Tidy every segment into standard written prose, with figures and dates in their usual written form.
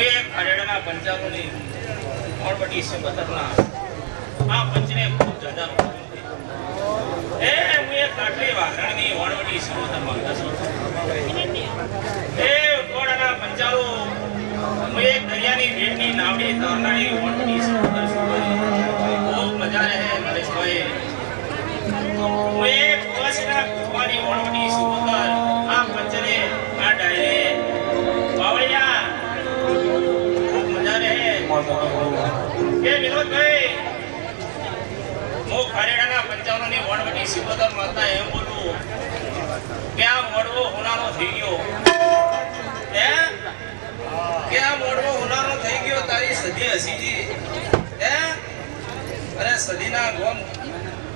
ખરેડાના પંચાલોની મોડબટી સિબતરના આ પંચને ખૂબ જાજા એ હું એક કાટલી વાઘરણની મોડબટી સિબતર માંગતા છું એ કોડાના પંચાલો હું એક દરિયાની ભેટની નાવડી તરનારી મોડબટી સિબતર છું ખૂબ મજા રહે નરેશભાઈ હું એક કુવાસીના કુવાની મોડબટી સિબતર આ પંચને આ ડાયરે બાવળિયા કે વિનોદભાઈ હું ખરેડાના પંચાવનની વણવટી સિબતર માતા એમ બોલું કે આ મોડવો હોનારો થઈ ગયો કે આ મોડવો હોનારો થઈ ગયો તારી સદી હસીજી અરે સદીના ગોમ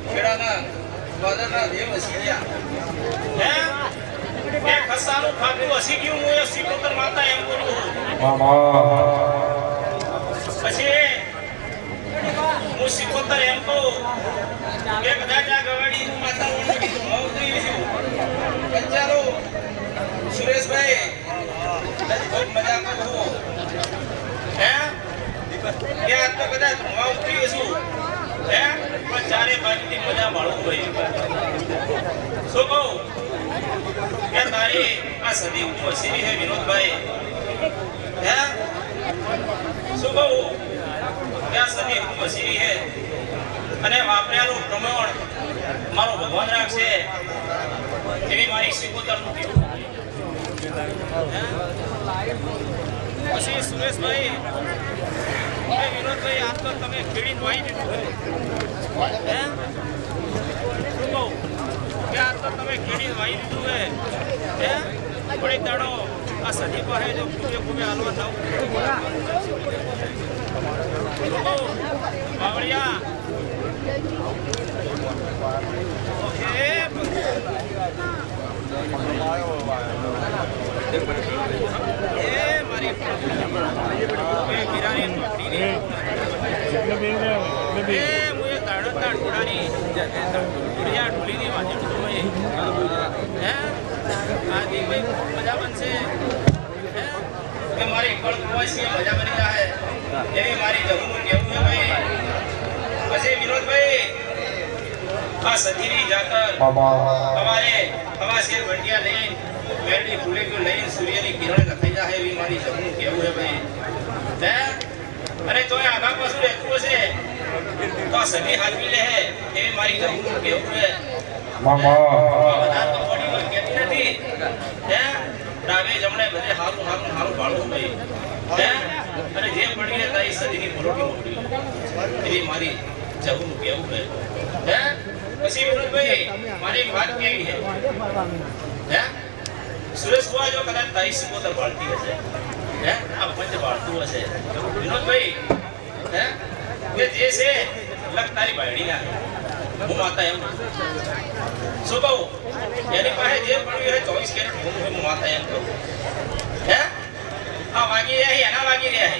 ખેડાના બાદરના દેવ હસી ગયા કે ખસાનું ખાતું હસી ગયું હું એ સિબતર માતા એમ બોલું પછી હું સિકોતર એમ કહું કે કદાચ આ ગવાડી માતા ઓળખી તો હું ઉતરી છું પંચાલો સુરેશભાઈ ખૂબ મજા કરું હે કે આજ તો કદાચ હું ઉતરી છું હે પણ ચારે બાજુથી મજા માણું હોય શું કહું કે તારી આ સદી હું હસીરી હે વિનોદભાઈ હે શું કહું ત્યાં સદી હું વસીરી હે અને વાપર્યાનું પ્રમાણ મારો ભગવાન રાખશે એવી મારી સિકોતરનું કહેવું પછી સુરેશભાઈ વિનોદભાઈ આજ તો તમે ખેડી વાઈ દીધું હે શું કહું કે આજ તો તમે ખેડી વાઈ દીધું હે થોડીક દાડો આ સદી પાસે જો ખૂબે ખૂબે હાલવા જાવ બાવળિયા મજા બનશે કે મારી કળકુવાસી મજા બની જાય એવી મારી જગનું કેવું છે ભાઈ પછી વિનોદભાઈ આ સતીની જાતર અમારે હવા શેર વંડિયા લઈને મેરડી ફૂલેક્યું લઈને સૂર્યની કિરણ લખાઈ જાય એવી મારી જગનું કેવું છે ભાઈ હે અને તોય આગા પાછું રહેતું હશે તો આ સતી હાલવી લે એવી મારી જગનું કેવું છે બધા તો બોડી કહેતી નથી હે ડાબે જમણે બધે હારું હારું હારું ભાળવું ભાઈ હે અને જે પડી ને તારી સદીની પરોટી મોકલી એવી મારી જગનું કેવું છે હે પછી વિનોદભાઈ મારી વાત કેવી છે હે સુરેશ કુવા જો કદાચ તારી સિકોતર બાળતી હશે હે આ પંચ બાળતું હશે વિનોદભાઈ હે કે જે છે લગ તારી બાયડી ના હું માતા એમ શું કહું એની પાસે જે પડ્યું હોય 24 કેરેટ હું માતા એમ કહું હે આ વાગી રહ્યા એના વાગી રહ્યા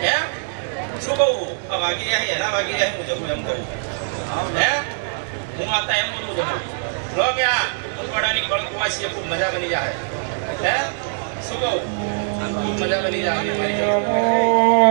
હે શું કહું આ વાગી રહ્યા એના વાગી રહ્યા હું જવું એમ કહું હે હું માતા એમ બોલું છું લો કે આ ઉલવાડાની કળકુવાસી ખૂબ મજા બની જાય હે શું કહું ખૂબ મજા બની જાય મારી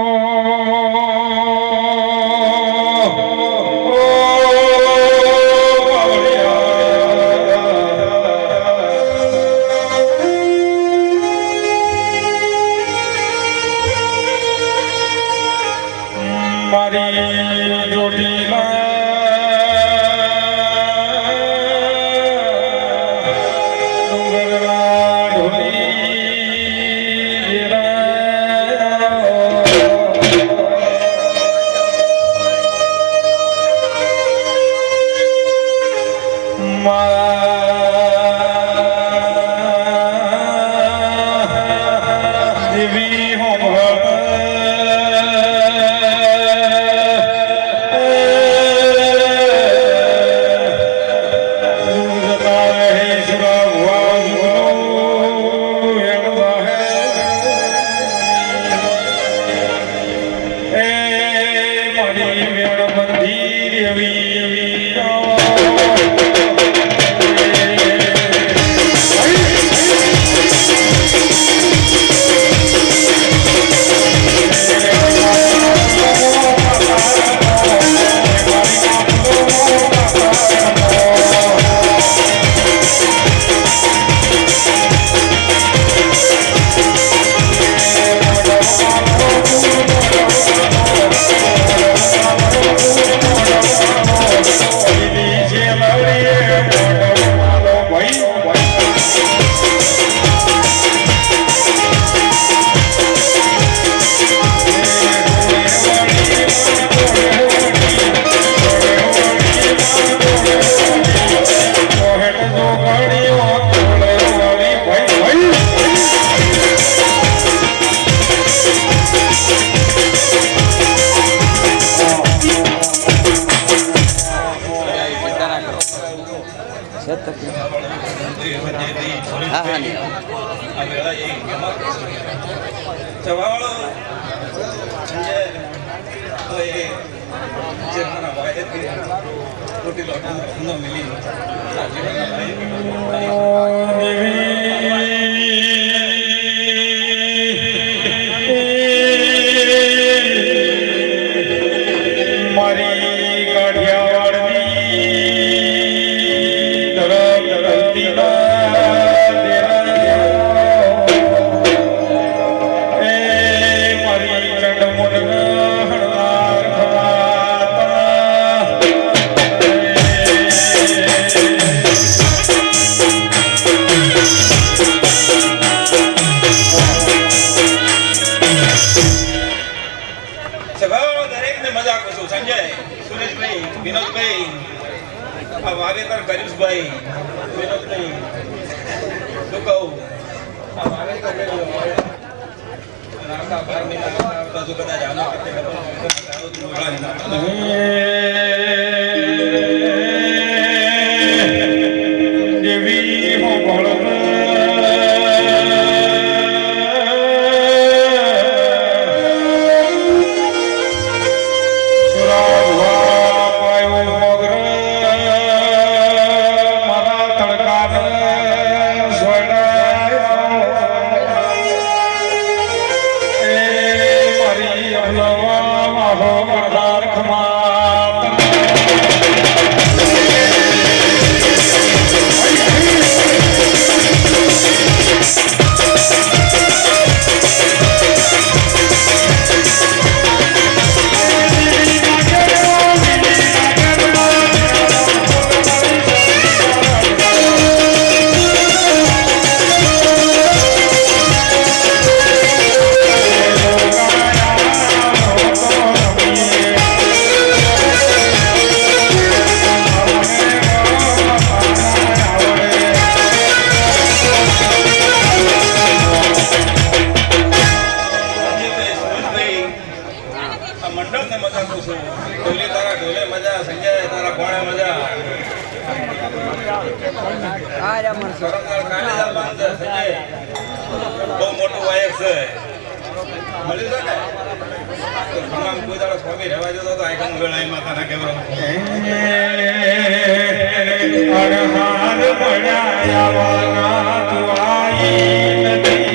જવાવાળો સંજય તો એ જે મારા ભાઈ હતી ખોટી લોટો ન મિલી વાવેતર કર્યું ભાઈ વિનોદભાઈ શું કહું આ વાવેતર રાકા 12 મહિના આવતા જો કદાચ આના દેવી હો બોલ બહુ મોટું વાયક છે મળ્યું છે ને તમામ કોઈ દાડો સ્વામી રહેવા જતો તો આઈકન વેળાઈ માતા ના કેવરો અરહાર મળ્યા વાના તુઆઈ નદી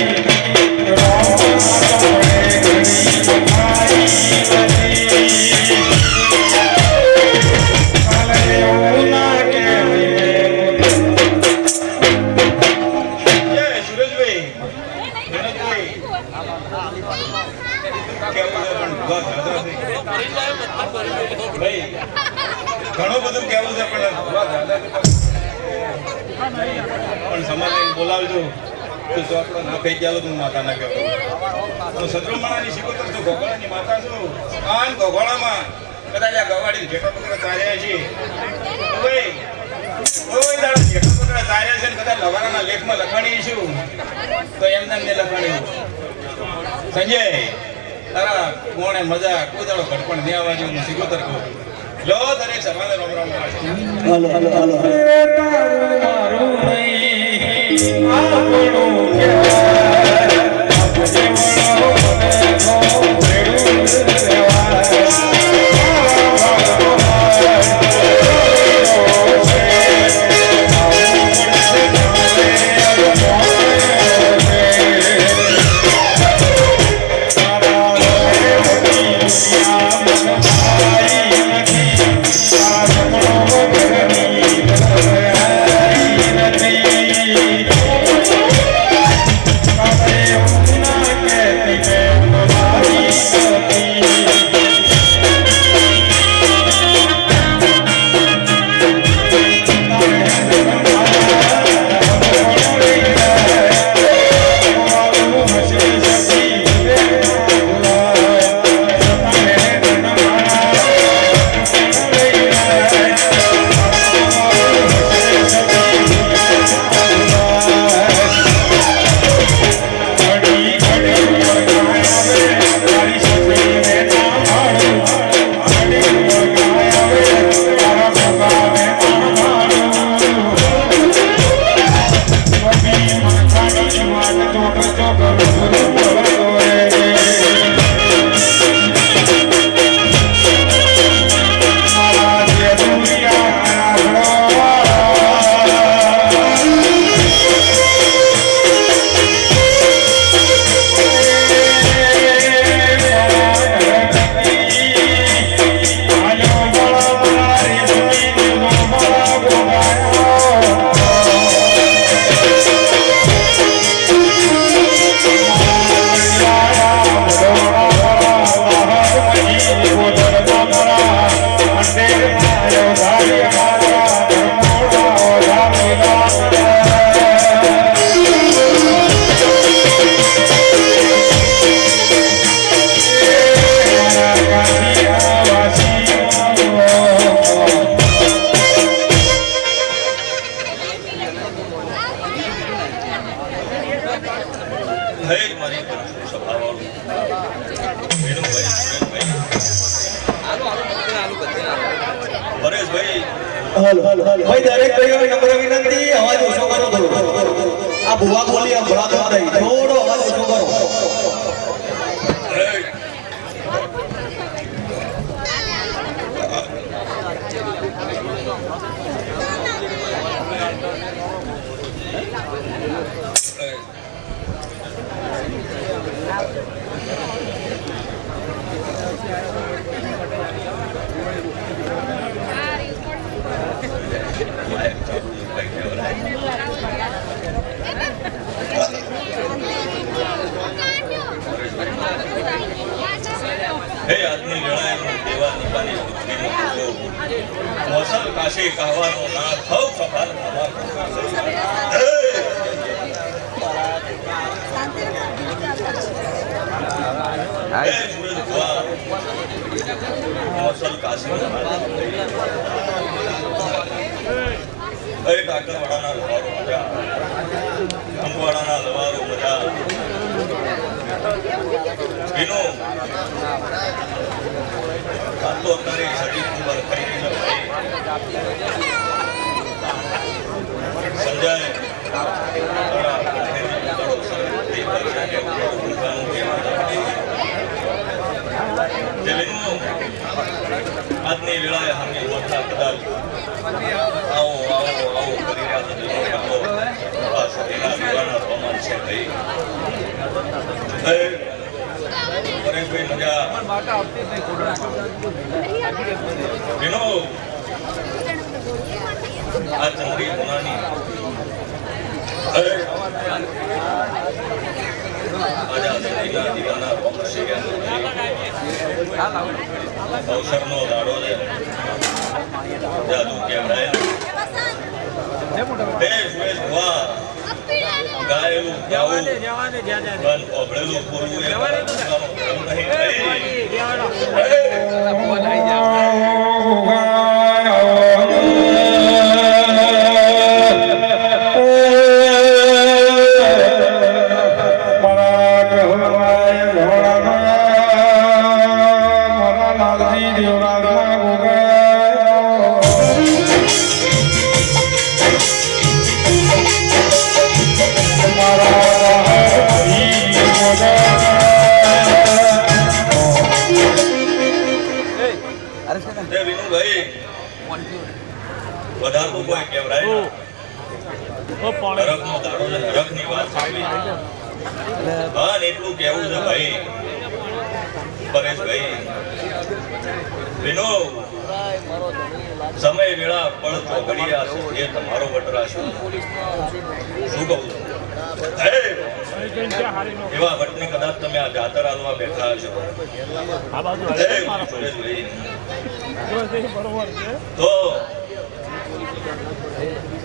ઘણું બધું કેવું છે પણ સમાજ બોલાવજો તો આપણો ના થઈ ગયા તું માતા ના કહેવું હું સદ્રમાણાની શીખોતર છું ગોગોળાની માતા છું આન ગોગોળામાં કદાચ આ ગવાડી જેટલો પકડે ચાર્યા છે કોઈ દાડા જેટલો પકડે ચાર્યા છે ને કદાચ લવારાના લેખમાં લખાણી છું તો એમને લખાણી સંજય તારા કોણે મજા કોઈ દાડો ઘડપણ નહીં આવવા જેવું હું શીખોતર કહું લો દરેક સભાને રામ રામ હાલો હાલો હાલો મારું નહીં આપણું ભાઈ દરેક ભાઈઓને નમ્ર વિનંતી અવાજ ઓછો કરો થોડો. આ ભુવા બોલી સંભળાતો નહીં, થોડો અવાજ ઓછો કરો. આજની વેળાએ હમી મોટા કદાચ આવો આવો આવો કરી રહ્યા આ સદીના દીવાના રોમાન છે ભાઈ. અરે ભાઈ મજા વિનો આ ચંદ્રી ગુનાની દીવાના રોમન છે અવસરનો દાડો છે. જાદુ કેવડાય ગાયેલું ગાવું બન ઓગળેલું પૂરવું એટલું કેવું છે ભાઈ પરેશભાઈ વિનો સમય વેળા પડતો ઘડિયા છે એ તમારો વટરાશ શું કહું એવા વટની કદાચ તમે આ જાતર આલવા બેઠા છો તો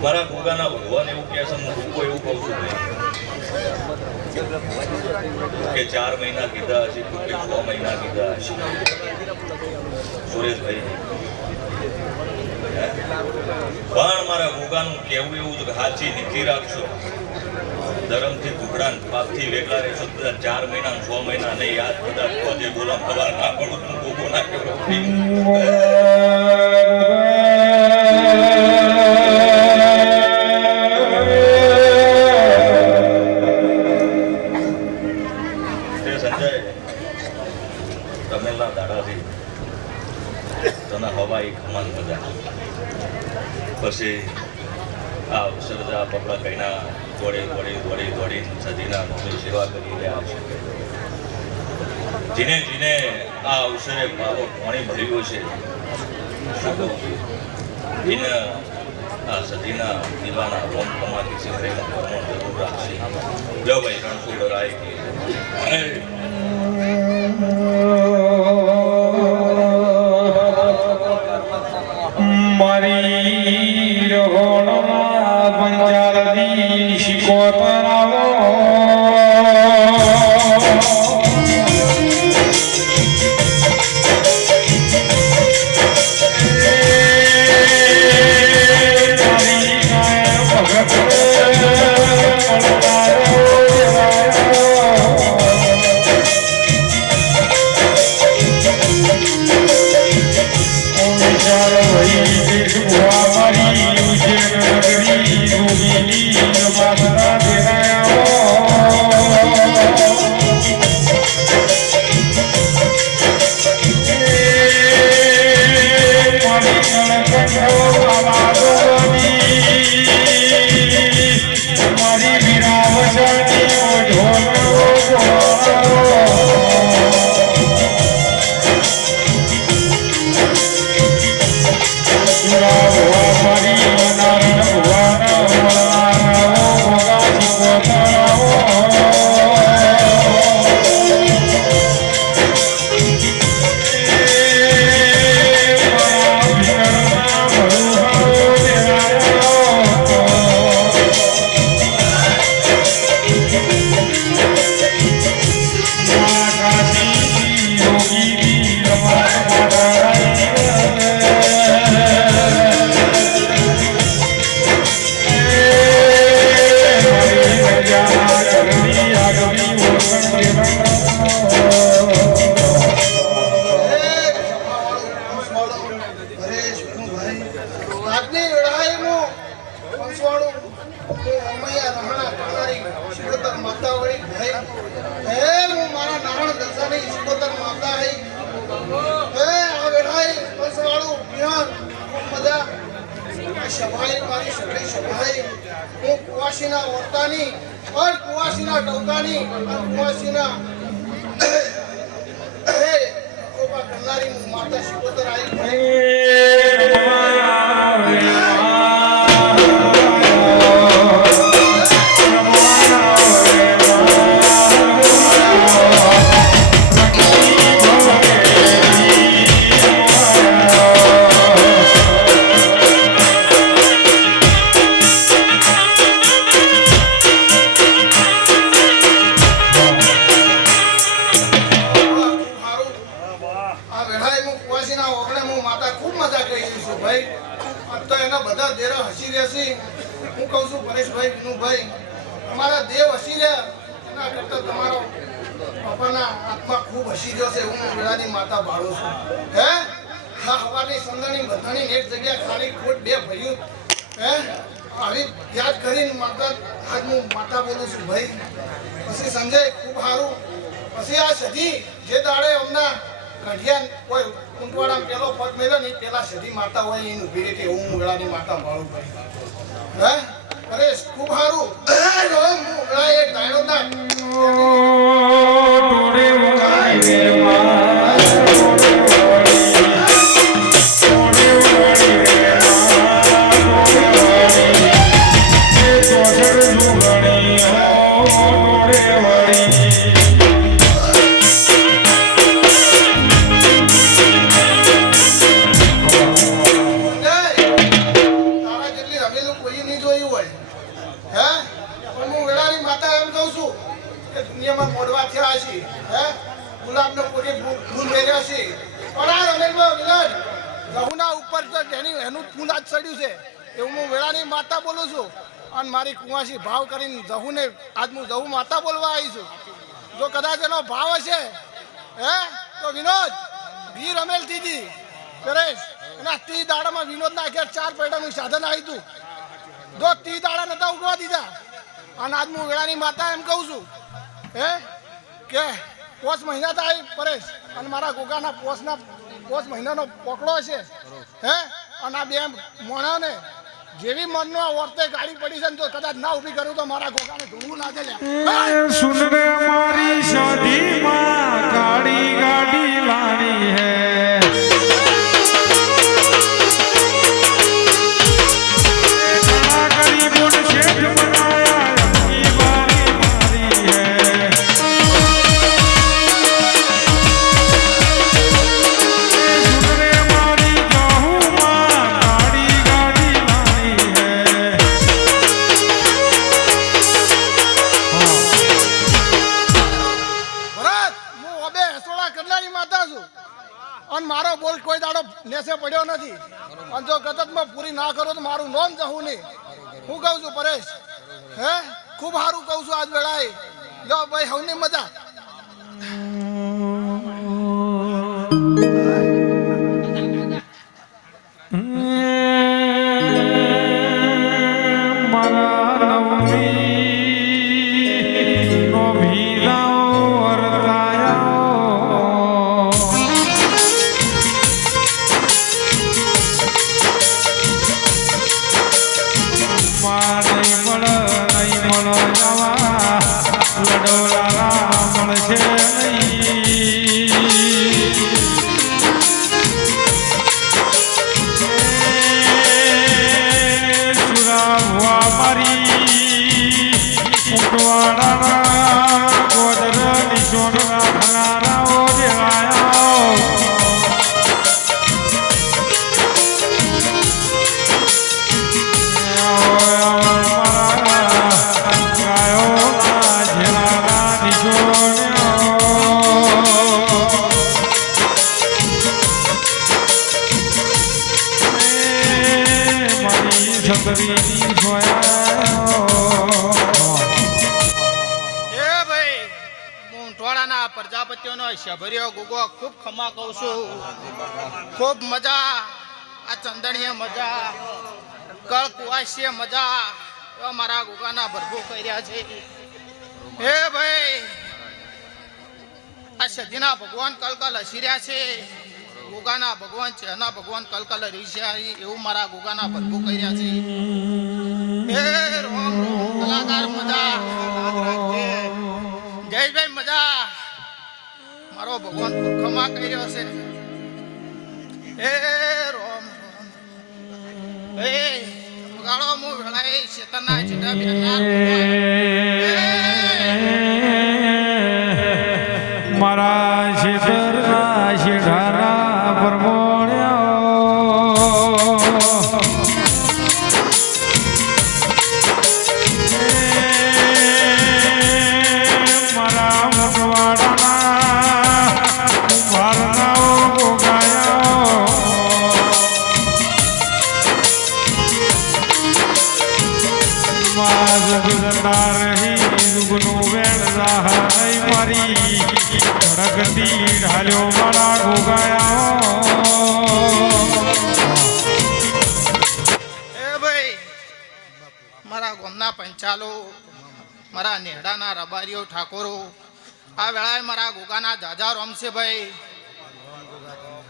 મારા ગુગાના ભગવાન એવું કહે છે હું રૂપો એવું કહું છું કે 4 મહિના કીધા હશે કે 6 મહિના કીધા હશે સુરેશભાઈ પણ મારા ગુગાનું કેવું એવું છે કે હાચી નીતિ રાખશો ધર્મથી ટુકડા પાપથી વેગળા રહેશો બધા 4 મહિના 6 મહિના નહીં યાદ કદાચ જે બોલા ખબર ના પડું તું ગોગો ના પછી આ અવસર આ પગલા કઈના દોડી સદીના નોની સેવા કરી રહ્યા છે. જીને જીને આ અવસરે ભાવો પાણી ભર્યું છે એને આ સદીના દીવાના રોમ કમાતી સિંહરેના કર્મો જરૂર રાખશે. જો ભાઈ રણછોડ રાય કે કુવાસીના વર્તાની પણ કુવાસીના ટવકાની કુવાસીના કૃપા કરનારી માતા શિકોતર પરેશભાઈ વિનુભાઈ તમારા દેવ હસી રહ્યા એના કરતા તમારો પપ્પાના આત્મા ખૂબ હસી રહ્યો છે હું મેળાની માતા ભાળું છું હે હા હવાની સંદણી બધાની એક જગ્યા ખાલી ખોટ બે ભર્યું હે આવી યાદ કરીને માતા આજ હું માતા બોલું છું ભાઈ પછી સંજય ખૂબ સારું પછી આ સધી જે દાડે હમણાં કઢિયા કોઈ કુંટવાડા પેલો પગ મેળ્યો ને પેલા સધી માતા હોય એને ઉભી રહી કે હું મેળાની માતા ભાળું કરી હે અરે ખૂબ સારું એક ડાયરો ના માતા બોલું છું અને મારી કુંવાસી ભાવ કરીને જહુને આજ હું જહુ માતા બોલવા આવી છું જો કદાચ એનો ભાવ હશે હે તો વિનોદ વીર અમેલથી પરેશ એના 30 દાડામાં વિનોદના ઘેર 4 પૈડાનું સાધન આવ્યું હતું જો 30 દાડા નતા ઉગવા દીધા અને આજ હું વેળાની માતા એમ કહું છું હે કે 5 મહિના થાય પરેશ અને મારા ગોગાના 5 મહિનાનો પોકળો છે હે અને આ બે મોણાને જેવી મનનો વર્તે ગાડી પડી છે તો કદાચ ના ઊભી કરું તો મારા ગોગાને ઢૂંઢવું લાગે લે સુન રે મારી શાદીમાં ગાડી ગાડી લાણી હે મારો બોલ કોઈ દાડો નેસે પડ્યો નથી અને જો ગતતમાં પૂરી ના કરો તો મારું નોમ જવું નહીં હું કહું છું પરેશ હે ખૂબ સારું કહું છું આજ વેળાએ જો ભાઈ હવની મજા પ્રજાપતિઓનો શભર્યો ગુગો ખૂબ ખમા કહું છું ખૂબ મજા આ ચંદણીએ મજા કળ કુવાસીએ મજા એવા મારા ગુગાના ભરભૂ કર્યા છે હે ભાઈ આ સદીના ભગવાન કલકલ હસી રહ્યા છે ગુગાના ભગવાન છે એના ભગવાન કલકલ હરી છે એવું મારા ગુગાના ભરભૂ કર્યા છે હે રોમ રોમ કાકાર મજા જયેશભાઈ મજા મારો ભગવાન ખમા કર્યો છે એ રોમ એ ગાળો મુ વેળાએ શેતના ચડા બેના મારા શેતરના શેઢાના પરમોણ્યા મારા મગવાડાના કુંભારનાઓ ગોગાયા માં જગદના રહી જુગનું વેણ રાહઈ મારી ધડકતી ઢાલ્યો મારા ગોગાયા એ ભાઈ મારા ગામના પંચાલો મારા નેહડાના રબારીઓ ઠાકોરો આ વેળાએ મારા ગોગાના દાદા રમશે ભાઈ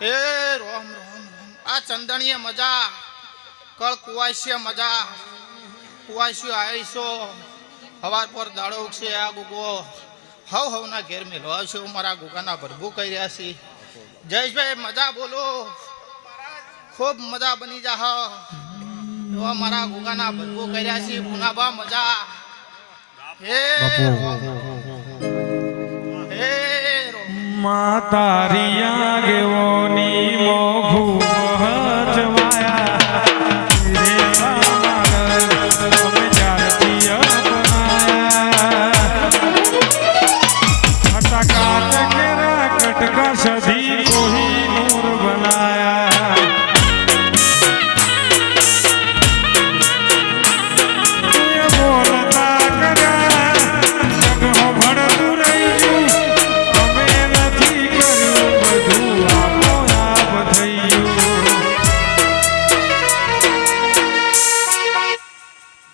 એ રોમ રોમ રોમ આ ચંદણીએ મજા કળ કુવાઈશે મજા કુવાઈશું આવીશો હવાર પર દાડો ઉગશે આ ગોગો હવના ઘેર મેળવા આવશે મારા ગોગાના ભરભું કરી રહ્યા છે જયેશભાઈ મજા બોલો ખૂબ મજા બની જા એવા મારા ગોગાના ભરભું કર્યા છે પુનાબા મજા હે હે માતારી આગેવોની મોઘું सदी कोही नूर बनाया ये बोलता करा जग भड़તું રહ્યું અમે નથી કર્યું બધું આપો આપ થયું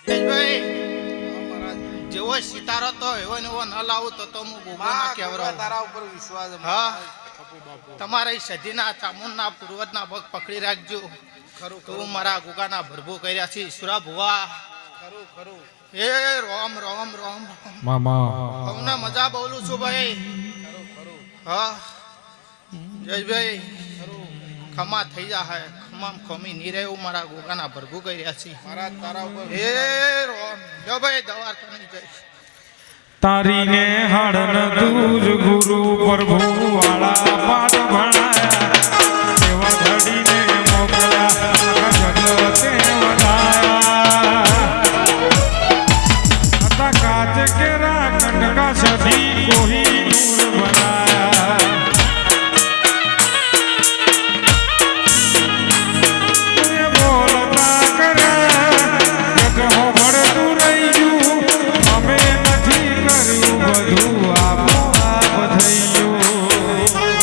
જયેશભાઈ જેવો સિતારો તો એવો ને એવો ન લાવું તો હું ગોગાના કેવરો તારા ઉપર વિશ્વાસ હા તમારા સદીના ચામુંડના પૂર્વજના પગ પકડી રાખજો તું મારા ગોગાના ભરભો કર્યા છે ઈશ્વરા ભુવા એ રોમ રોમ રોમ મામા હમણાં મજા બોલું છું ભાઈ હા જયેશભાઈ ખમા થઈ જા હે ખમામ ખમી નહીં રહ્યું મારા ગોગાના ભરભો કર્યા છે મારા તારા ઉપર એ રોમ જો ભાઈ દવા નહીં જઈ તારીને હળન દૂજ ગુરુ પ્રભુ વાળા પાઠ ભણાયા એવા ઘડીને મોકલ્યા જગતે વધાયા હતા કાચ કેરા કંટકા સધી કોહી નૂર બનાયા બોલતા કર્યા જગ હો ભળતું રહ્યું અમે નથી કર્યું બધું આપો આપ થયું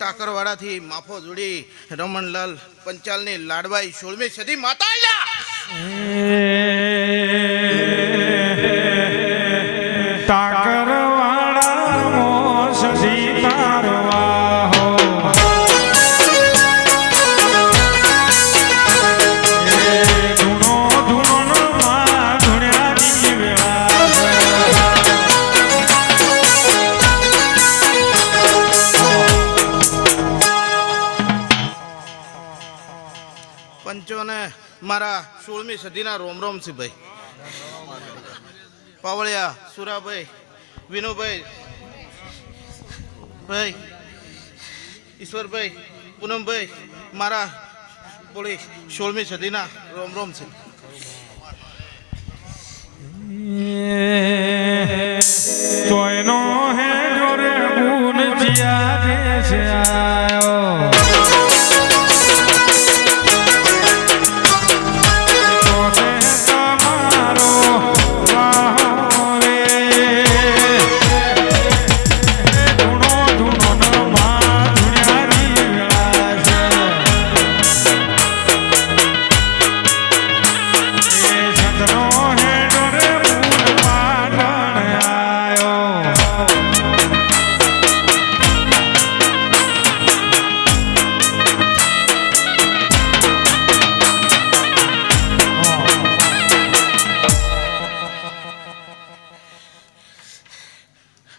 ટાકરવાડાથી માફો જોડી રમણલાલ પંચાલની લાડવાઈ 16મી સદી માતા આયા ટાકરવાડા મોસ સીતારવા હો ધૂનો ધૂનો માં ધૂણ્યાની વેળા પંચોને મારા 16મી સદીના રોમ રોમ છે ભાઈ પાવળિયા સુરાભાઈ વિનુભાઈ ભાઈ ઈશ્વરભાઈ પૂનમભાઈ મારા બોલી 16મી સદીના રોમ રોમ છે તોયનો હે જોરે ગુણ જીયા દેશ આયો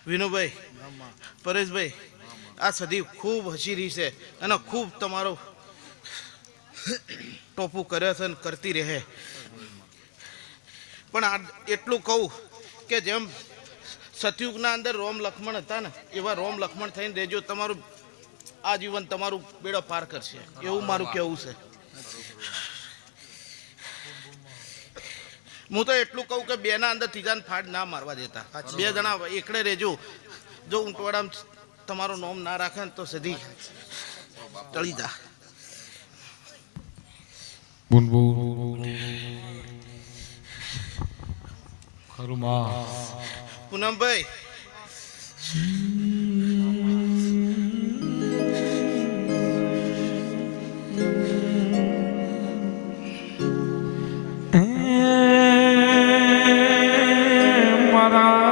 વિનુભાઈ પરેશભાઈ આ સદી ખૂબ હસી રહી છે અને ખૂબ તમારો ટોપું કરે છે અને કરતી રહે પણ આ એટલું કહું કે જેમ સતયુગના અંદર રોમ લક્ષ્મણ હતા ને એવા રોમ લક્ષ્મણ થઈને રહેજો તમારું આ જીવન તમારું બેડો પાર કરશે એવું મારું કહેવું છે હું તો એટલું કહું કે બેના અંદર ત્રીજાને ફાડ ના મારવા દેતા બે જણા એકડે રહેજો જો ઊંટવાડામાં તમારું નોમ ના રાખે ને તો સધી ટળી જા પૂનમભાઈ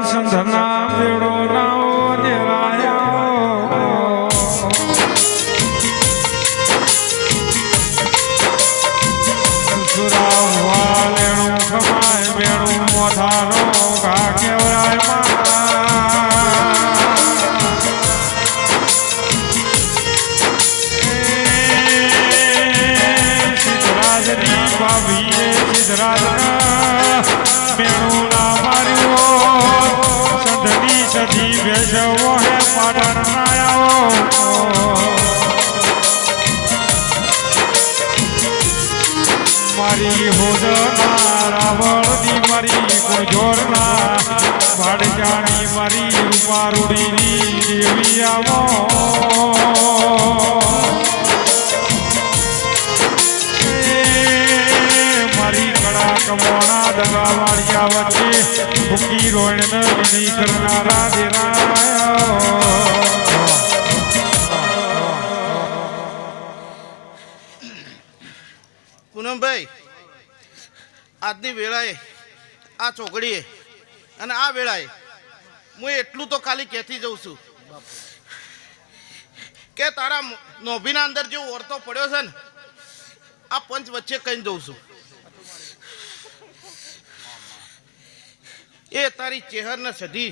સંધના બેડો રાઓ દેરાયા સુરા વાલેણું કમાય બેણું મોથાનો ઘા કેવરાય સિદ્ધરાજની ભાભીએ સિદ્ધરાજના બેણું ના માર્યું સધી બેસવો હે પાટણ નાયાઓ મારી હોદના રાવળની મારી કોઈ જોરના ભાડજાણી મારી રૂપારૂડીની દેવી આવો મારી કડા કમોણા દગાવાળિયા વચ્ચે ભૂકી રોયણ વિધિ કરનારા દેરાયો પૂનમભાઈ આજની વેળાએ આ ચોકડીએ અને આ વેળાએ હું એટલું તો ખાલી કહેતી જઉં છું કે તારા નોભીના અંદર જે ઓરતો પડ્યો છે ને આ પંચ વચ્ચે કહી દઉં છું એ તારી ચહેરને સધી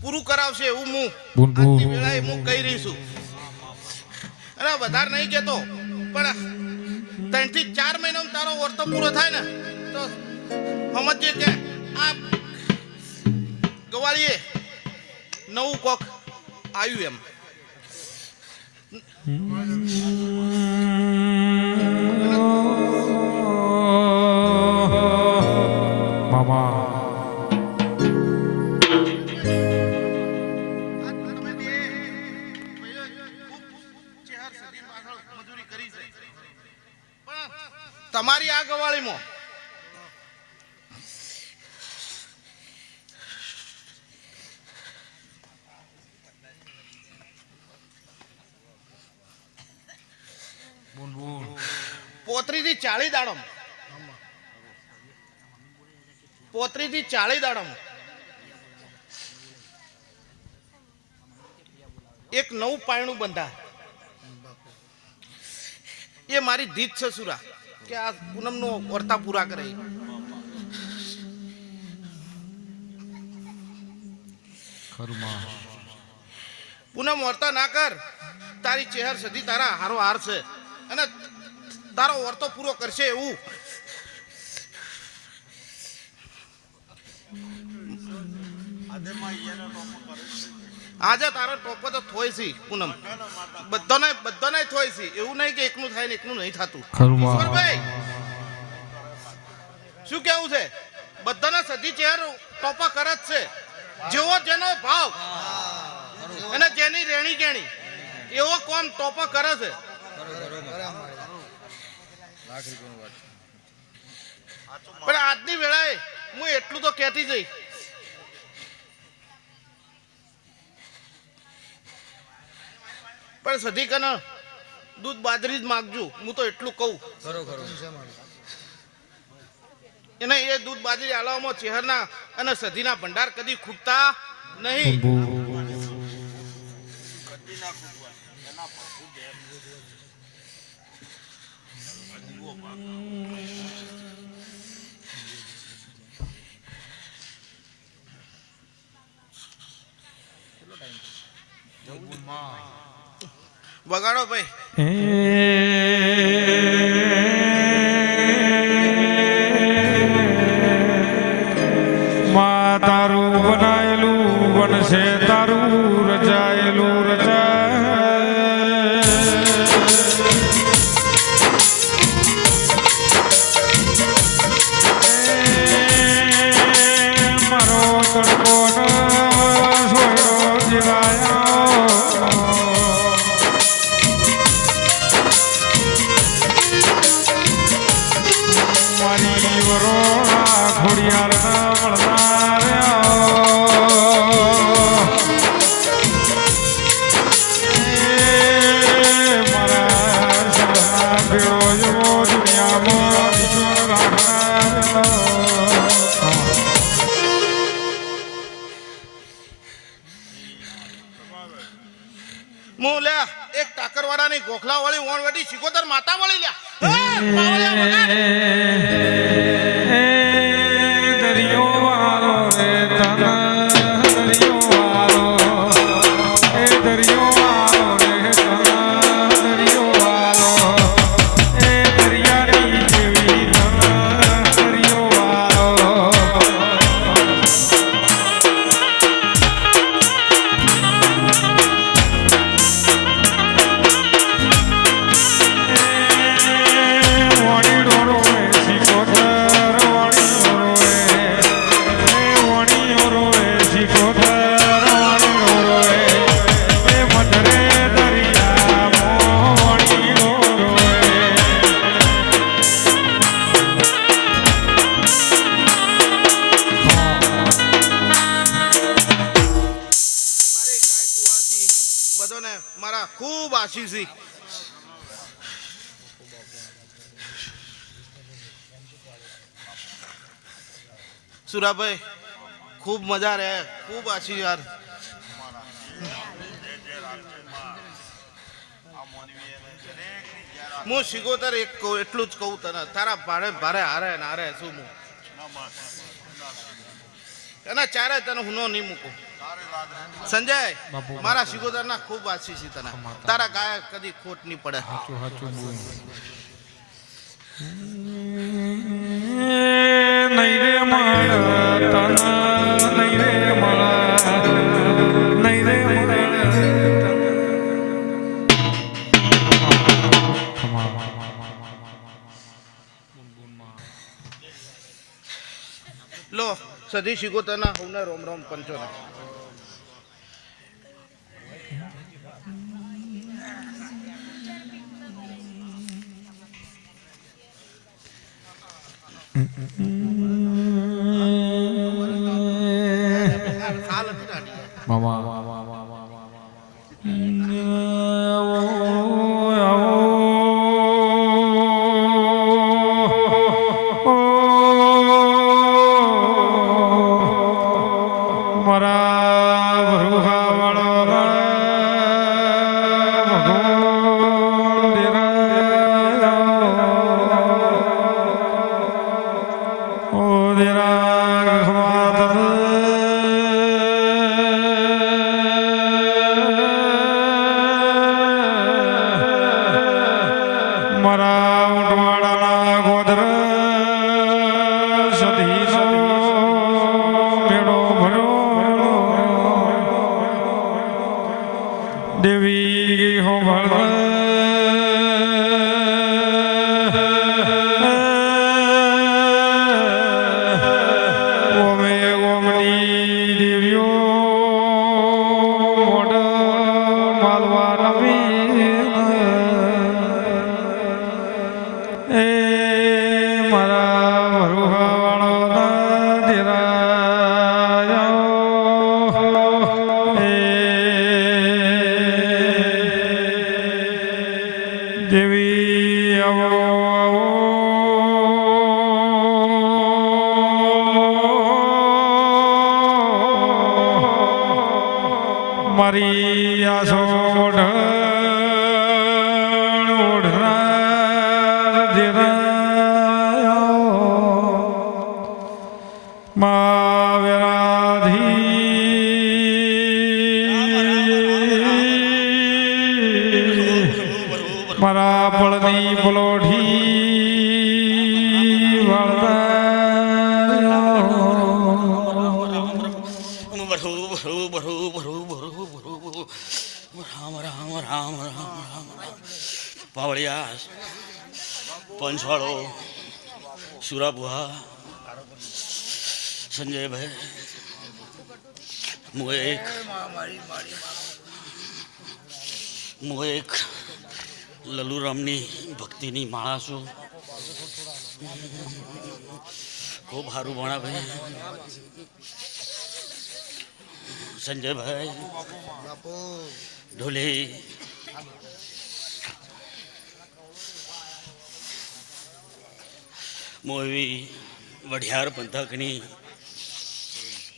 પૂરું કરાવશે એવું હું આજની વેળાએ હું કહી રહી છું અને વધારે નહીં કહેતો પણ 3 થી 4 મહિનામાં તારો વર્તો પૂરો થાય ને તો સમજજે કે આ ગવાળીએ નવું કોક આવ્યું એમ મામા તમારી આ ગવાળીમાં 40 દાડમ 35 થી 40 દાડમ એક નવું પાયણું બંધા. એ મારી દીત છે સુરા કે આ પૂનમનો વર્તા પૂરા કરે. પૂનમ વર્તા ના કર, તારી ચહેર સદી તારા હારો હાર છે અને તારો વર્તો પૂરો કરશે એવું. આજે તારો ટોપો તો થોય છે પૂનમ, બધાને થોય છે. એવું નહીં કે એકનું થાય ને એકનું નહીં થતું. ઈશ્વરભાઈ શું કેવું છે? બધાના સદી ચહેર ટોપા કરે જ છે. જેવો જેનો ભાવ અને જેની રેણી કેણી એવો કોમ ટોપો કરે છે. પણ આજની વેળાએ હું એટલું તો કહેતી જઈ, પણ સધી કને દૂધ બાજરી જ માગજો. હું તો એટલું કહું એને એ દૂધ બાજરી આલાવામાં ચહેરના અને સધીના ભંડાર કદી ખૂટતા નહીં. વગાડો ભાઈ. માં તારું બનાયેલું બનશે, તારું રચાયેલું રચાય. મારો તડકો સોયડો જીવાયો, મારી વરોણા ખોડિયાર ના હું લ્યા એક ટાકરવાડાની ગોખલા વાળી ઓણવટી શિકોતર માતા વાળી લ્યા. દરિયો વાળો રે તના, દરિયો વાળો, એ દરિયો વાળો રે તના, દરિયો વાળો, એ દરિયાની જેવી તના, દરિયો વાળો. બધાને મારા ખૂબ આશીષ છે. સુરાભાઈ ખૂબ મજા રહે, ખૂબ આશીષ યાર. હું શિકોતર એક કહું, એટલું જ કહું તને, તારા ભારે ભારે હારે ને હારે શું હું એના ચારે તને હુનો નહીં મૂકું. સંજય મારા શિકોતર ના ખૂબ આશીષ છે તને, તારા ગાય કદી ખોટ નહીં પડે. નહીં રે મારા તના, નહીં રે મારા, નહીં રે લો સધી શિકોતર ના હું રોમ રોમ પંચો ને. મારા ઉંટવાડાના ગોદર સધીનો મેળો ભર્યો દેવી હો ઓમે ઓમની દેવીઓ મોઢ માલવા નવી એ મારા ભરુહાવાળો ના દેરાયો એ દેવી આવો મારી આસો ઓઢનાર દેરાયો માવેરાધી મારા પળની પલોઠી વાળતા રામ પાવળિયા પંચવાળો સુરાબુહા સંજયભાઈ હું એક લલુરામની ભક્તિની માળા છું. ખૂબ સારું ભણા ભાઈ સંજયભાઈ ઢોલે મોવી વઢિયાર પંથકની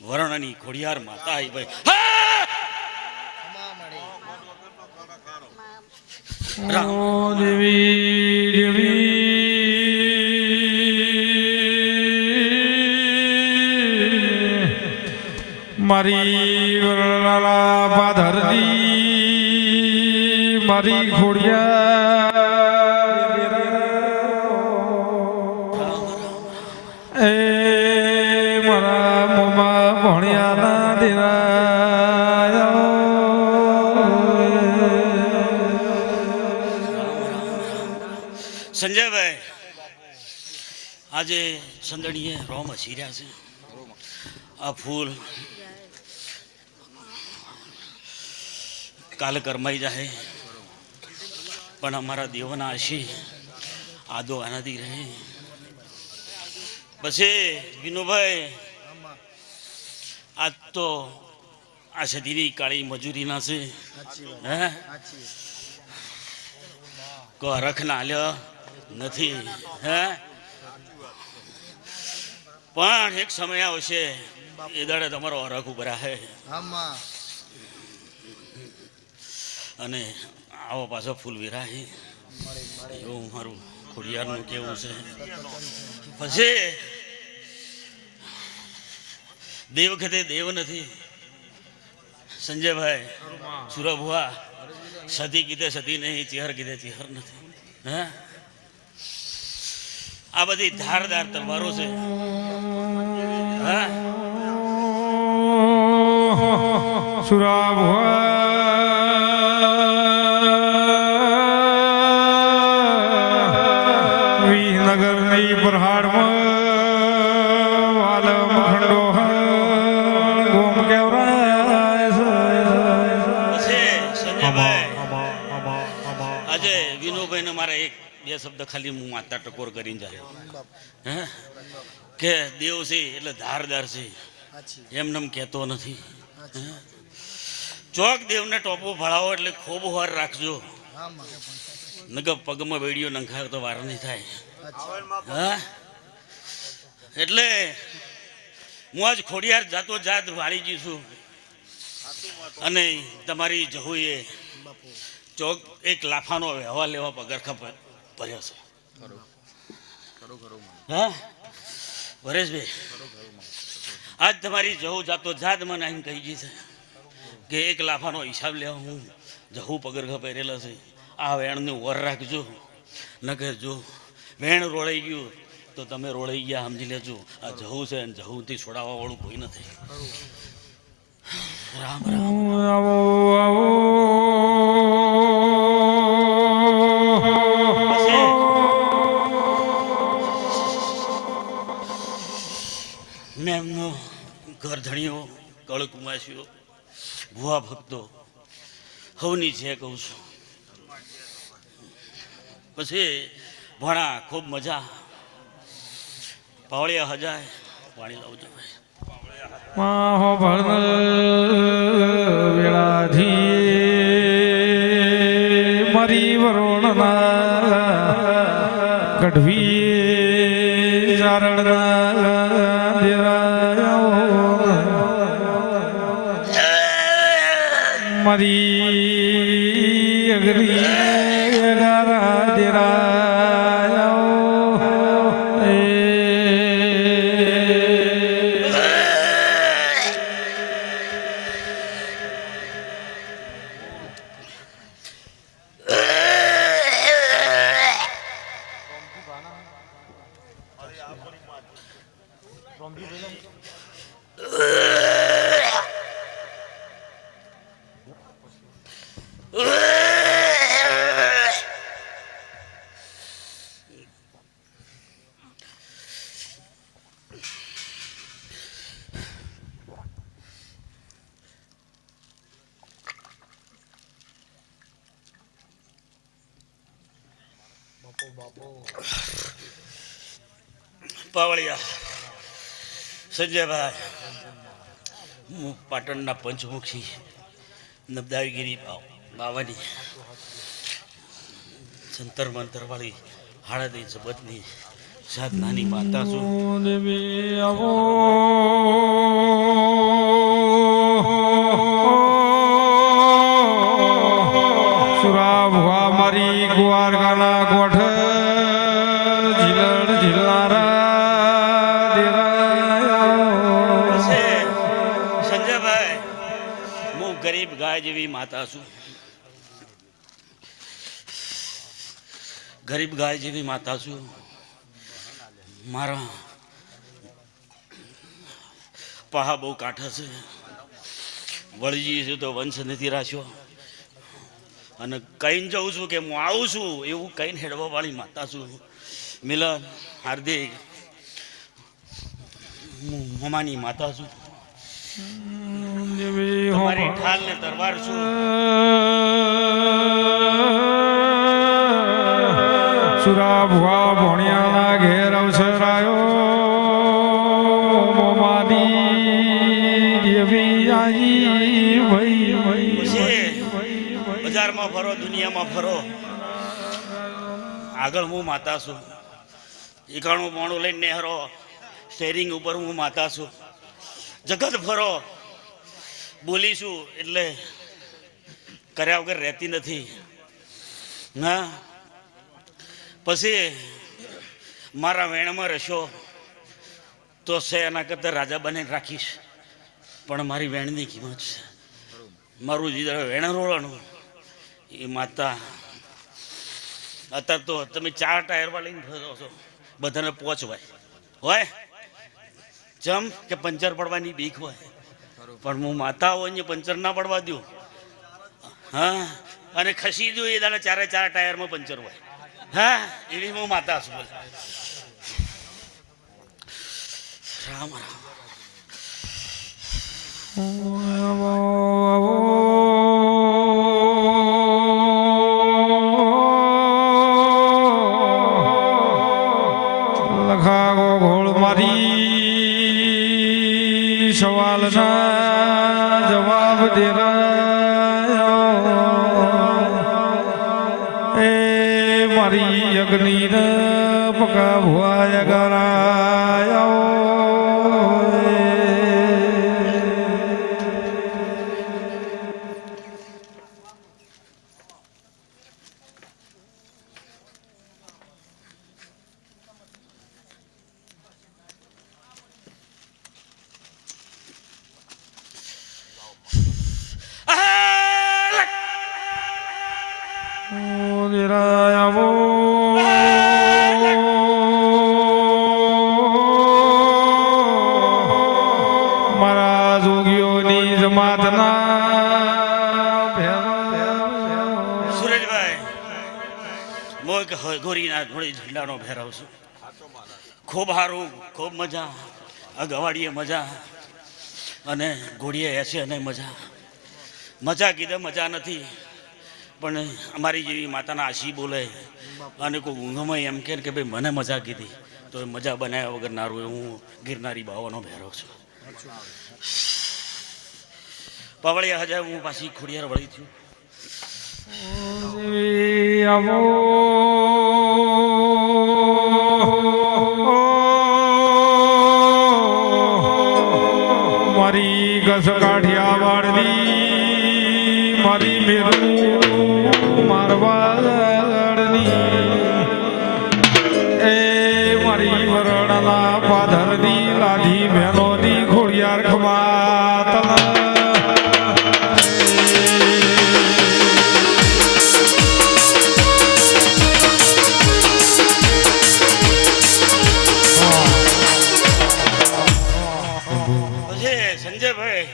વરણની ખોડિયાર માતા આવી ભાઈ દેવી મારી વરલાલા પાધરદી મારી ખોડિયા એ મારા મોમાં ભણ્યાના દેરાયો સંજયભાઈ આજે સંદડીએ રોમ હસી રહ્યા છે. આ ફૂલ કાલે કરમાઈ જાય પણ અમારા દેવના હસી આદો આનાથી રહે. પછી વિનુભાઈ આજ તો આ સદીની કાળી મજૂરીના છે. હે કો હરખ ના હાલ્યો નથી. હે પણ એક સમય આવશે એ દાડે તમારો હરખ ઉભરા હે અને આવો પાછો ફૂલ વિરાય એવું મારું ખોડિયારનું કેવું છે. પછી દેવ વખતે દેવ નથી સંજયભાઈ સુરભુઆ સતી કીધે સતી નહીં ચેહર કીધે ચેહર નથી. હે આ બધી ધારદાર તલવારો છે. હા સુરાભુઆ વિનગરની પ્રહારમાં વાલમ ખંડો ગોમ કેવરાય છે. સંજયભાઈ આજે વિનુભાઈને મારે એક બે શબ્દ ખાલી હું માતા ટકોર કરીને જાય. હે કે દેવ છે એટલે ધારદાર છે એમનેમ કહેતો નથી. ચોક દેવને ટોપો ફળાવો એટલે ખૂબ વાર રાખજો નગર પગમાં વેડીઓ નંખાયો તો વાર નહીં થાય. હા એટલે હું આજ ખોડિયાર જાતો જાત વાળીજી છું અને તમારી જહુએ ચોક એક લાફાનો વ્યવહાર લેવા પગરખા ભર્યો છે. હા પરેશભાઈ, આજ તમારી જહુ જાતો જાત મને આઈને કહી ગઈ છે કે 1 લાફાનો હિસાબ લેવા હું જહુ પગરખા પહેરેલા છે, આ વેણનું વર રાખજો, નકર જો વેણ રોળાઈ ગયું તો તમે રોળાઈ ગયા સમજી લેજો. આ જહુ છે ને જહુથી છોડાવવા વાળું કોઈ નથી. રામ રામ. આવો આવો મેં એમનો ઘર ધણીઓ, કળકુમાસીઓ, ભુવા ભક્તો હવની છે કહું છું. પછી ભણા ખૂબ મજા, પાવળિયા હજાય પાણી લાવજો ભાઈ. માહો ભણ વેળાથી મારી વરોણના ગઢવી ચારણના દેરાયો મારી અગ્નિ ગારા દેરાયો પાવળિયા સંજયભાઈ, હું પાટણના પંચમુખી નબદાવીગીરી બાવાની જંતર મંતરવાળી હાળદી જબતની સાધનાની માતા છું. દેવી આવો સુરા ભુવા મારી ગુવારગાના ગોઠ ઝીલણ ઝીલારા દેરાયો સંજયભાઈ, હું ગરીબ ગાય જેવી માતા છું. ગરીબ ગાય જેવી માતા છું. મારા પહા બહુ કાંઠા છે, વળજી છે તો વંશ નથી રાખ્યો, અને કહીને જઉં છું કે હું આવું છું એવું કહીને હેડવા વાળી માતા છું. મિલન, હાર્દિક, હું મમાની માતા છું. દેવી તમારી ઢાલ ને દરબાર છું. સુરા ભુવા ભોણિયાના ઘેર અવસરાયો મોમાની દેવી આઈ પછી બજારમાં ફરો, દુનિયામાં ફરો, આગળ હું માતા છું. એકાણું મોણું લઈને નેહરો, સ્ટેરિંગ ઉપર હું માતા છું. જગત ફરો, બોલીશું એટલે કર્યા વગર રહેતી નથી. હા, પછી મારા વેણમાં રહેશો તો છે એના કરતાં રાજા બને રાખીશ, પણ મારી વેણની કિંમત છે. મારું જે વેણ રોળાનું એ માતા. અત્યારે તો તમે 4 ટાયરમાં લઈને ફરો છો, બધાને પહોંચવાય હોય જમ કે પંચર પડવાની બીક હોય, પણ હું માતા હોય ને પંચર ના પડવા દઉં. હા, અને ખસી દઉં એ દાડા 4 ટાયરમાં પંચર હોય. હા, એવી હું માતા છું. રામ રામ. લખાગો ઘોળ મારી સવાલના જવાબ દેરાયો એ મારી અગ્નિ પકા ભુઆ ગરાયો હગોરીના ઘોડી ઝંડાનો ભેરવ છું. ખૂબ સારું, ખૂબ મજા. આ ગવાડીએ મજા અને ઘોડીએ એસે અને મજા કીધે મજા નથી, પણ અમારી જેવી માતાના આશી બોલે અને કોઈ ઊંઘમાં એમ કે ભાઈ મને મજા કીધી તો એ મજા બનાવ્યા વગર નારું એ હું ગિરનારી બાવાનો ભેરવ છું. પાવળિયા હજાર હું પાછી ખોડિયાર વળી છું. મારી ગસ કાઠિયાવાડની મારી મેરું મારવાડની એ મારી વરણના પાધરની લાધી બહેનોની ખોડિયાર ખમાતલા સંજયભાઈ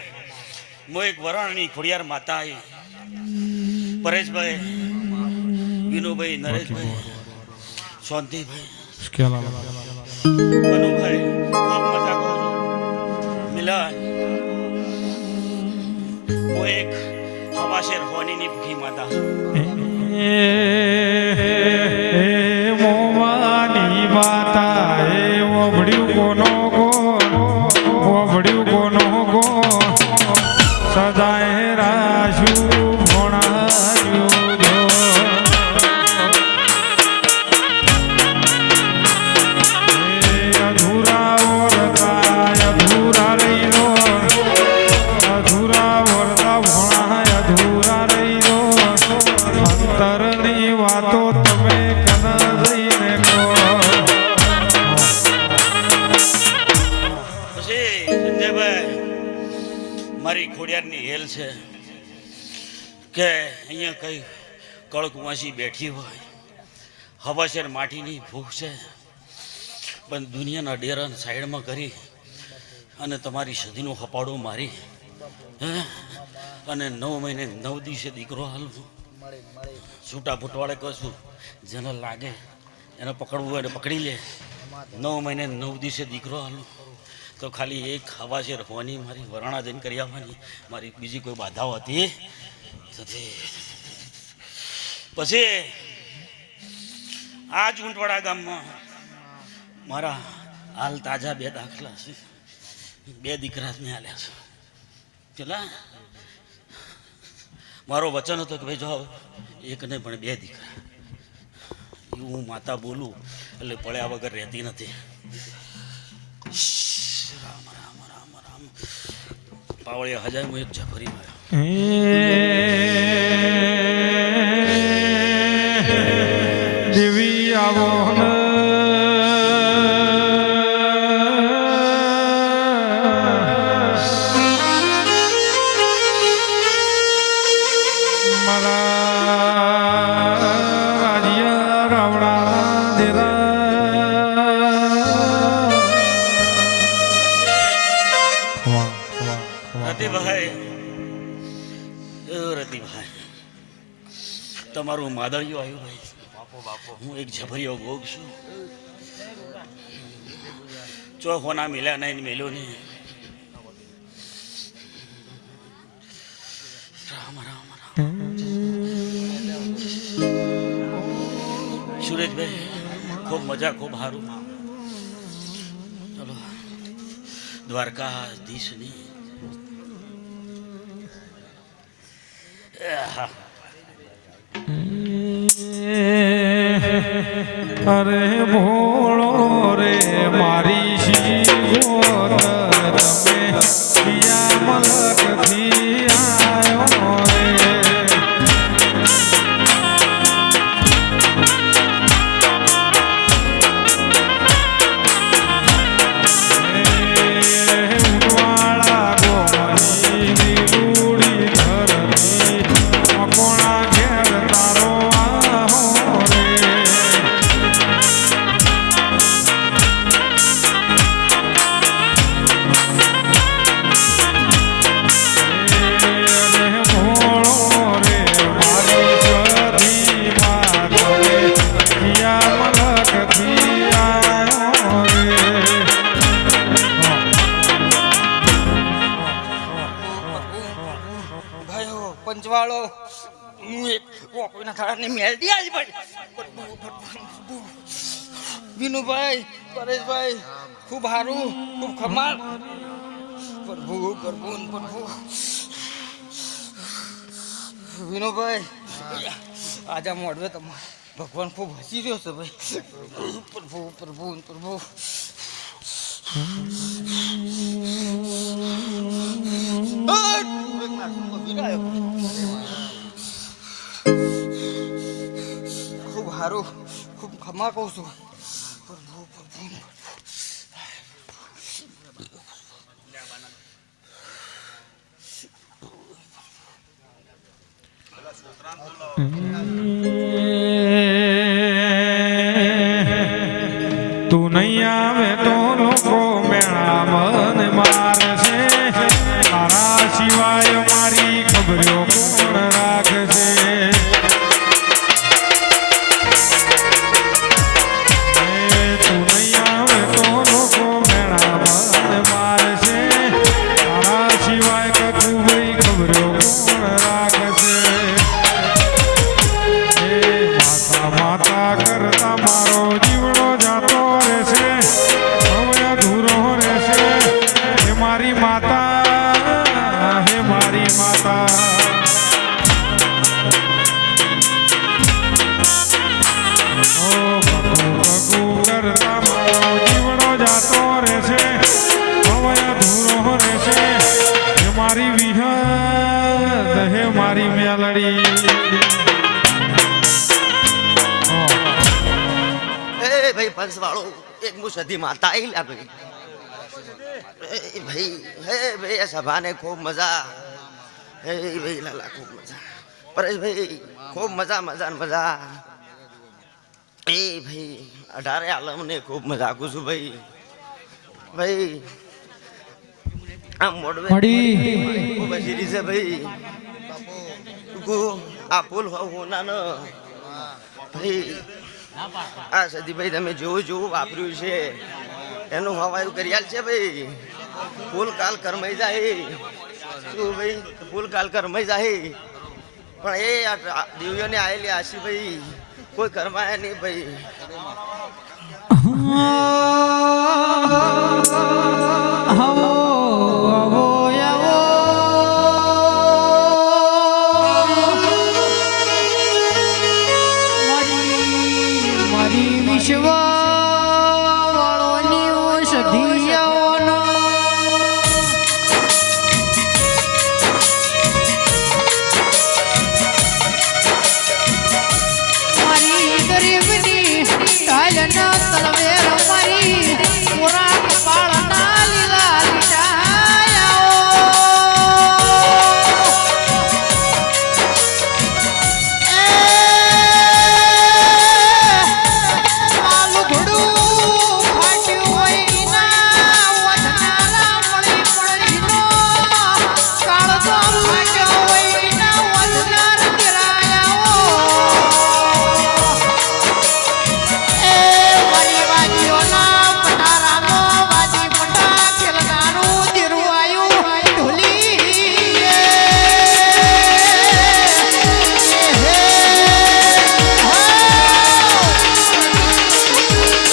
હું એક વરણની ખોડિયાર માતા આવી, પરેશભાઈ, વિનુભાઈ, નરેશભાઈ, શાંતિભાઈ, મનુભાઈ, ખૂબ મજા કરું છું. મિલન, હું એક હવાશેર હોનીની ભૂખી માતા છું. મોવાની માતા એ ઓભડ્યું કોનો સદાય રાશું ભણાયું અધૂરા વરતા અધૂરા રહીનો અધૂરા વરતા ભણાય અધૂરા રહીનો અંતરની વાતો તમે કના લઈને કહો. પછી સંજયભાઈ મારી ખોડિયારની હેલ છે કે અહીંયા કઈ કળકુવાસી બેઠી હોય, હવાશેર માટીની ભૂખ છે, પણ દુનિયાના ડેરાને સાઈડમાં કરી અને તમારી સદીનો હપાડો મારી અને 9 મહિને 9 દિવસે દીકરો હાલવું, છૂટા ફૂટવાળે કશું જેને લાગે એને પકડવું હોય એને પકડી લે. 9 મહિને 9 દિવસે દીકરો હાલવું તો ખાલી એક હવાશેર હોવાની મારી વરણા જઈને કરી આવવાની, મારી બીજી કોઈ બાધાઓ હતી નથી. પછી આ ઊંટવાડા ગામમાં મારા હાલ તાજા 2 દાખલા છે. 2 દીકરા જ મેં હાલ્યા છે. કેટલા મારો વચન હતો કે ભાઈ જો એક નહીં પણ 2 દીકરા, એવું હું માતા બોલું એટલે પડ્યા વગર રહેતી નથી. પાવળિયા હજાર હું એક ઝફરી દેવી આવો તમારું માદળિયું આવ્યું ભાઈ. હું એક ઝભરીયો ગોગ છું. ચો હોના મિલ્યા નહીં મેલ્યો નહીં. રામ રામ રામ. સુરેશભાઈ ખૂબ મજા, ખૂબ સારું. ચલો દ્વારકાધીશની અરે ભોળો રે મારી શિવોત તમે પિયા મલકથી આયો રે. ઉડવાળા ગોમની દીલુડી ધરતી મકોણા ઘેર તારો આહો રે. વાળો હું એક કોઈના થાળાને મેલડી આવી ભાઈ વિનુભાઈ પરેશભાઈ ખૂબ સારું ખૂબ ખમાર પ્રભુ પ્રભુ પ્રભુ વિનુભાઈ આજે મોડવે તમારે ભગવાન ખૂબ હસી રહ્યો છે ભાઈ પ્રભુ પ્રભુ પ્રભુ ખૂબ સારું ખૂબ ખમા કહું છું પ્રભુ પ્રભુ તું નહીં આવે તો લોકો મેળા મને મારશે તારા સિવાય મારી ખબરો કોણ રાખશે તું નહીં આવે તો લોકો મેળા મને મારશે તારા સિવાય કકુ ભાઈ ખબરો કોણ રાખશે માતા માતા કરતા મારો જીવડો જાતો રહેશે હવે અધૂરો રહેશે હે મારી માતા હે મારી માતા ઓ કકુ કકુ કરતા મારો જીવડો જાતો રહેશે હવે અધૂરો રહેશે હે મારી વિહદ હે મારી મેલડી ભાઈ પંચ વાળો એક મુસદી માતા આવી લા ભાઈ ભાઈ હે ભાઈ આ સભાને ખૂબ મજા હે ભાઈ લાલા ખૂબ મજા પરેશભાઈ ખૂબ મજા મજા મજા એ ભાઈ 18 આલમને ખૂબ મજા આપું છું ભાઈ ભાઈ આ મોડવે ખૂબ હસી છે ભાઈ આ પુલ હોના ન ભાઈ આ સદીભાઈ તમે જોવું વાપર્યું છે એનું હવાયું કર્યાલ છે ભાઈ ફૂલ કાલ કરમાઈ જાય શું ભાઈ ફૂલ કાલ કરમાઈ જાય પણ એ દિવ્યોને આવેલી આશી ભાઈ કોઈ કરમાયા નહીં ભાઈ